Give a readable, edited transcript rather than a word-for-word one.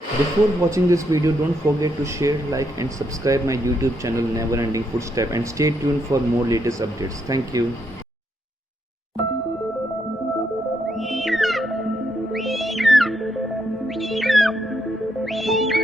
Before watching this video, don't forget to share, like and subscribe my YouTube channel Never Ending Footstep, and stay tuned for more latest updates. Thank you. Thank you.